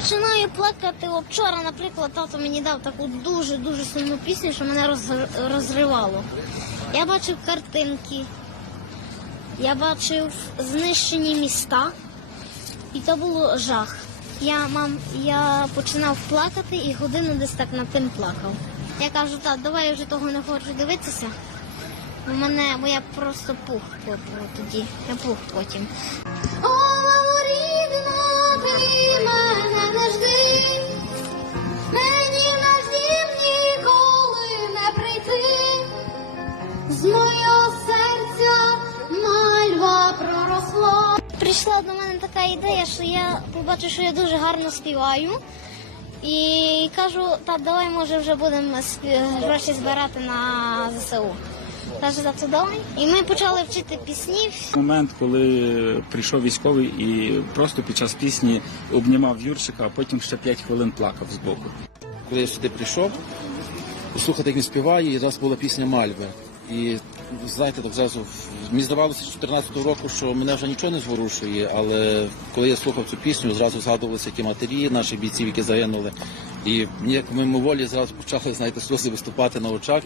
Починаю плакати. От Вчора, наприклад, тато мені дав таку дуже-дуже сумну пісню, що мене роз- розривало. Я бачив картинки, я бачив знищені міста, і то було жах. Я, мам, я починав плакати і годину десь так над тим плакав. Я кажу, так, давай я вже того не хочу дивитися. У мене, бо я просто пух тоді. Я пух потім. З мого серця мальва проросла. Прийшла до мене така ідея, що я побачу, що я дуже гарно співаю. І кажу, та давай може вже будемо гроші збирати на ЗСУ. Каже, це давай. І ми почали вчити пісні. Момент, коли прийшов військовий і просто під час пісні обнімав Юрчика, а потім ще 5 хвилин плакав збоку. коли я сюди прийшов, слухати, як він співає, і зараз була пісня Мальви. І знаєте, так зразу мені здавалося з 14-го року, що мене вже нічого не зворушує, але коли я слухав цю пісню, зразу згадувалися ті матері наших бійців, які загинули. І як мимоволі зразу почали, знаєте, сльози виступати на очах.